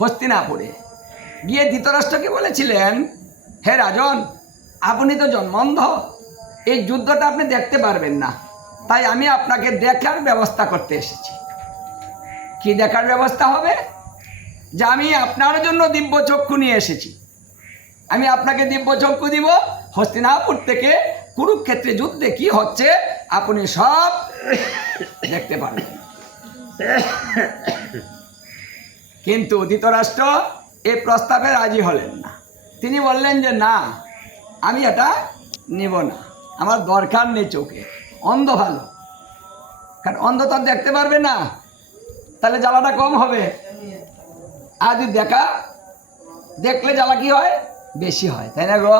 হস্তিনাপুরে গিয়ে ধৃতরাষ্ট্রকে বলেছিলেন, হে রাজন, আপনি তো জন্মন্ধ, এই যুদ্ধটা আপনি দেখতে পারবেন না, তাই আমি আপনাকে দেখার ব্যবস্থা করতে এসেছি। কি দেখার ব্যবস্থা হবে? যে আমি আপনার জন্য দিব্য চক্ষু নিয়ে এসেছি। আমি আপনাকে দিব্য চক্ষু দিব, হস্তিনাপুর থেকে কুরুক্ষেত্রে যুদ্ধে কি হচ্ছে আপনি সব দেখতে পারবেন। কিন্তু ধৃতরাষ্ট্র এই প্রস্তাবে রাজি হলেন না। তিনি বললেন যে না, আমি এটা নিব না, আমার দরকার নেই চোখে, অন্ধ ভালো। কারণ অন্ধ তো দেখতে পারবে না, তাহলে জ্বালাটা কম হবে। আর যদি দেখলে জ্বালা কি হয়? বেশি হয়, তাই না গো?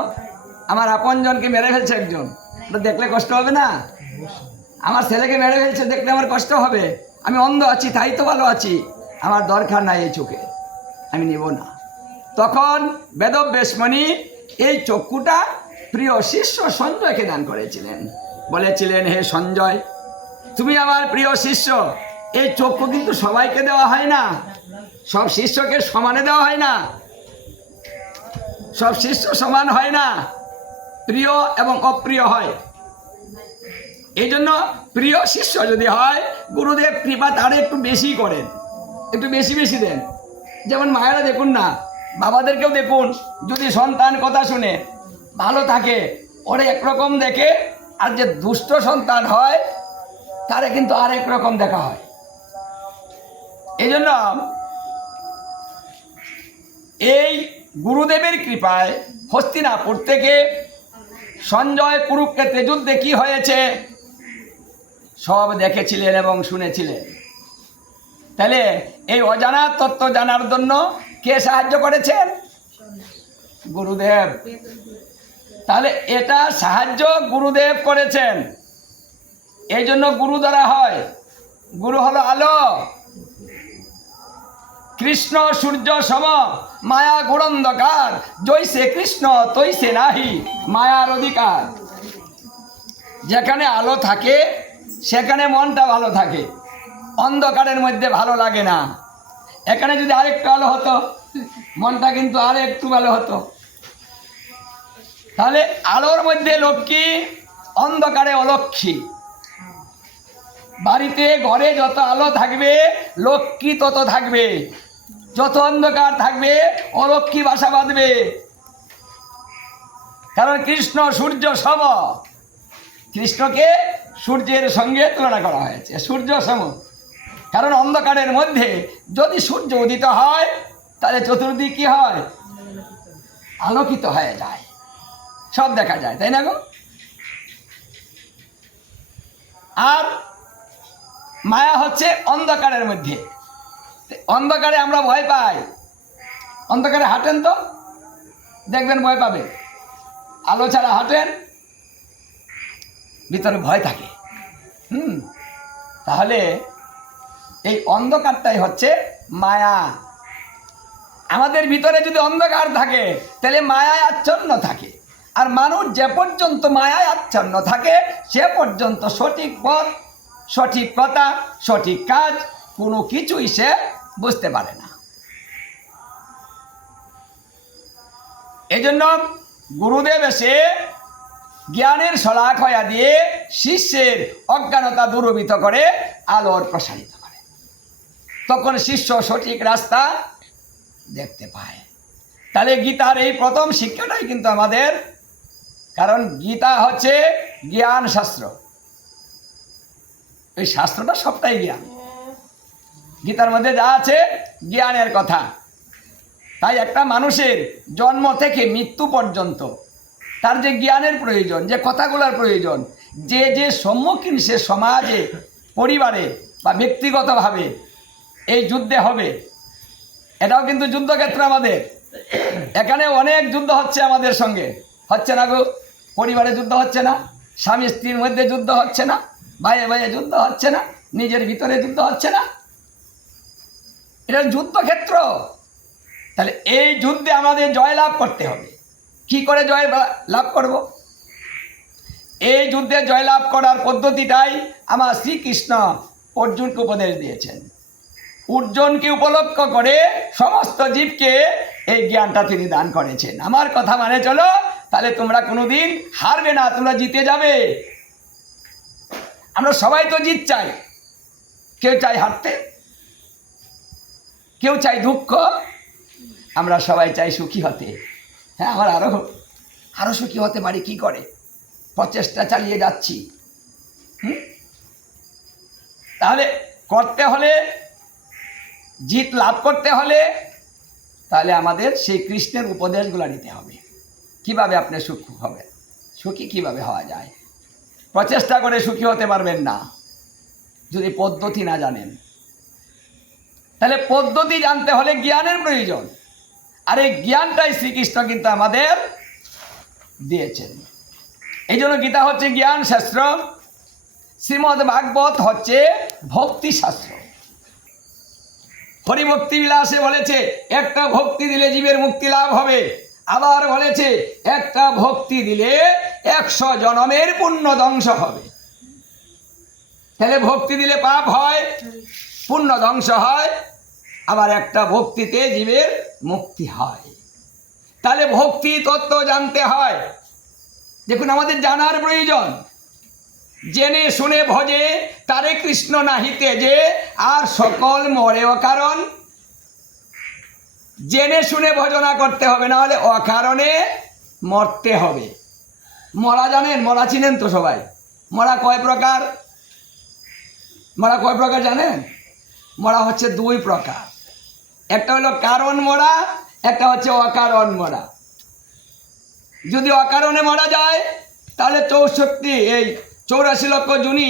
আমার আপনজনকে মেরে ফেলছে একজন, দেখলে কষ্ট হবে না? আমার ছেলেকে মেরে ফেলছে, দেখলে আমার কষ্ট হবে। আমি অন্ধ আছি, তাই তো ভালো আছি, আমার দরকার নাই এই চোখে, আমি নিব না। তখন বেদব্যাসমণি এই চক্ষুটা প্রিয় শিষ্য সঞ্জয়কে দান করেছিলেন। বলেছিলেন, হে সঞ্জয়, তুমি আমার প্রিয় শিষ্য, এই চক্ষু কিন্তু সবাইকে দেওয়া হয় না, সব শিষ্যকে সমানে দেওয়া হয় না, সব শিষ্য সমান হয় না, প্রিয় এবং অপ্রিয় হয়। এই জন্য প্রিয় শিষ্য যদি হয়, গুরুদেব কৃপা তার একটু বেশি করেন, একটু বেশি বেশি দেন। যেমন মায়েরা দেখুন না, বাবাদেরকেও দেখুন, যদি সন্তান কথা শুনে ভালো থাকে ওরা একরকম দেখে, আর যে দুষ্ট সন্তান হয় তারে কিন্তু আরেক রকম দেখা হয়। এই জন্য এই গুরুদেবের কৃপায় হস্তিনাপুর থেকে সঞ্জয় কুরুক্ষেত্রে যুদ্ধে কি হয়েছে সব দেখেছিলেন এবং শুনেছিলেন। তাহলে এই অজানা তত্ত্ব জানার জন্য কে সাহায্য করেছেন? গুরুদেব। তাহলে এটা সাহায্য গুরুদেব করেছেন। এই জন্য গুরু দ্বারা হয়। গুরু হলো আলো। কৃষ্ণ সূর্য সম মায়া গুণন্ধকার, জৈসে কৃষ্ণ তৈসে নাহি মায়ার অধিকার। যেখানে আলো থাকে সেখানে মনটা ভালো থাকে, অন্ধকারের মধ্যে ভালো লাগে না। এখানে যদি আরেকটু আলো হতো মনটা কিন্তু আর একটু ভালো হতো। তাহলে আলোর মধ্যে লক্ষ্মী, অন্ধকারে অলক্ষ্মী। বাড়িতে ঘরে যত আলো থাকবে লক্ষ্মী তত থাকবে, যত অন্ধকার থাকবে অলক্ষ্মী বাসা বাঁধবে। কারণ কৃষ্ণ সূর্য সম, কৃষ্ণকে সূর্যের সঙ্গে তুলনা করা হয়েছে, সূর্য সম। কারণ অন্ধকারের মধ্যে যদি সূর্য উদিত হয় তাহলে চতুর্দিক কি হয়? আলোকিত হয়ে যায়, সব দেখা যায়, তাই না গো? আর মায়া হচ্ছে অন্ধকারের মধ্যে। অন্ধকারে আমরা ভয় পাই, অন্ধকারে হাঁটেন তো দেখবেন ভয় পাবে, আলো ছাড়া হাঁটেন ভিতরে ভয় থাকে। তাহলে এই অন্ধকারটাই হচ্ছে মায়া। আমাদের ভিতরে যদি অন্ধকার থাকে তাহলে মায়ায় আচ্ছন্ন থাকে। আর মানুষ যে পর্যন্ত মায়ায় আচ্ছন্ন থাকে সে পর্যন্ত সঠিক পথ, সঠিক কথা, সঠিক কাজ কোনো কিছুই সে বুঝতে পারে না। এই জন্য গুরুদেব এসে জ্ঞানের শলাক হয়া দিয়ে শিষ্যের অজ্ঞানতা দূরীভূত করে আলোর প্রসারিত করে। তখন শিষ্য সঠিক রাস্তা দেখতে পায়। তাহলে গীতার এই প্রথম শিক্ষাটাই কিন্তু আমাদের, কারণ গীতা হচ্ছে জ্ঞান শাস্ত্র। এই শাস্ত্রটা সবটাই জ্ঞান। গীতার মধ্যে যা আছে জ্ঞানের কথা। তাই একটা মানুষের জন্ম থেকে মৃত্যু পর্যন্ত তার যে জ্ঞানের প্রয়োজন, যে কথাগুলোর প্রয়োজন, যে যে সম্মুখীন সে সমাজে, পরিবারে বা ব্যক্তিগতভাবে এই যুদ্ধে হবে, এটাও কিন্তু যুদ্ধক্ষেত্র আমাদের। এখানে অনেক যুদ্ধ হচ্ছে আমাদের সঙ্গে, হচ্ছে না গো? পরিবারে যুদ্ধ হচ্ছে না, স্বামী স্ত্রীর মধ্যে যুদ্ধ হচ্ছে না, ভাইয়ে ভাইয়ে যুদ্ধ হচ্ছে না, নিজের ভিতরে যুদ্ধ হচ্ছে না? এটা যুদ্ধক্ষেত্র। তাহলে এই যুদ্ধে আমাদের জয়লাভ করতে হবে। কি করে জয় লাভ করব? এই যুদ্ধে জয়লাভ করার পদ্ধতিটাই আমার শ্রীকৃষ্ণ অর্জুনকে উপদেশ দিয়েছেন। উর্জনকে উপলক্ষ করে সমস্ত জীবকে এই জ্ঞানটা তিনি দান করেছেন। আমার কথা মানে চলো, তাহলে তোমরা কোনোদিন হারবে না, তোমরা জিতে যাবে। আমরা সবাই তো জিত চাই, কেউ চাই হারতে, কেউ চাই দুঃখ, আমরা সবাই চাই সুখী হতে। হ্যাঁ, আমার আরো সুখী হতে পারি, কি করে প্রচেষ্টা চালিয়ে যাচ্ছি। তাহলে করতে হলে, জিত লাভ করতে হলে তাহলে আমাদের সেই কৃষ্ণের উপদেশগুলো নিতে হবে। কিভাবে আপনি সুখী হবেন, সুখী কিভাবে হওয়া যায়। প্রচেষ্টা করে সুখী হতে পারবেন না যদি পদ্ধতি না জানেন। তাহলে পদ্ধতি জানতে হলে জ্ঞানের প্রয়োজন, আর এই জ্ঞানটাই শ্রীকৃষ্ণ কিন্তু আমাদের দিয়েছেন। এই জন্য গীতা হচ্ছে জ্ঞান শাস্ত্র, শ্রীমদ্ ভাগবত হচ্ছে ভক্তি শাস্ত্র। হরিভক্তি বিলাসে বলেছে একটা ভক্তি দিলে জীবের মুক্তি লাভ হবে, আবার বলেছে একটা ভক্তি দিলে 100 জনমের পুণ্য ধ্বংস হবে। তাহলে ভক্তি দিলে পাপ হয়, পুণ্য ধ্বংস হয়, আবার একটা ভক্তিতে জীবের মুক্তি হয়। তাহলে ভক্তি তত্ত্ব জানতে হয়। দেখুন, আমাদের জানার প্রয়োজন। জেনে শুনে ভজে তারে কৃষ্ণ নাহিতে যে, আর সকল মরে অকারণ। জেনে শুনে ভজনা করতে হবে, না হলে অকারণে মরতে হবে। মরা জানেন, মরা চিনেন তো সবাই? মরা কয় প্রকার? মরা কয় প্রকার জানেন? মরা হচ্ছে 2 প্রকার। একটা হলো কারণ মরা, একটা হচ্ছে অকারণ মরা। যদি অকারণে মারা যায় তাহলে 84 লক্ষ জুনি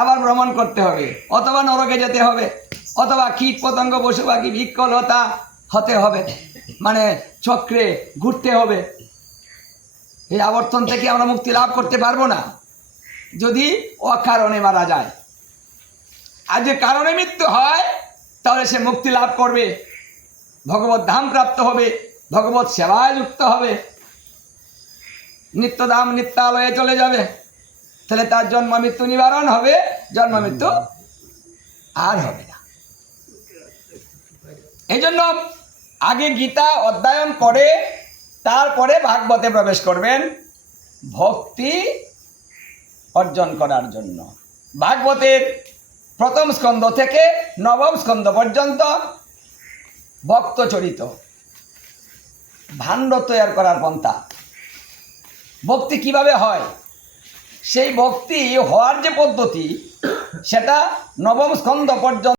আবার ভ্রমণ করতে হবে, অথবা নরকে যেতে হবে, অথবা কীট পতঙ্গ পশু পাখি বিকলতা হতে হবে, মানে চক্রে ঘুরতে হবে। এই আবর্তন থেকে আমরা মুক্তি লাভ করতে পারবো না যদি অকারণে মারা যায়। আর যে কারণে মৃত্যু হয় তাহলে সে মুক্তি লাভ করবে, ভগবত ধাম প্রাপ্ত হবে, ভগবত সেবায় যুক্ত হবে, নিত্যধাম নিত্যালয়ে চলে যাবে। তাহলে তার জন্ম মৃত্যু নিবারণ হবে, জন্ম মৃত্যু আর হবে না। এই জন্য আগে গীতা অধ্যয়ন করে তারপরে ভাগবতে প্রবেশ করবেন, ভক্তি অর্জন করার জন্য। ভাগবতের 1ম স্কন্ধ থেকে 9ম স্কন্ধ পর্যন্ত ভক্ত চরিত, ভাণ্ড তৈরি করার পন্থা। ভক্তি কিভাবে হয়, সেই ভক্তি হওয়ার যে পদ্ধতি সেটা 9ম স্কন্ধ পর্যন্ত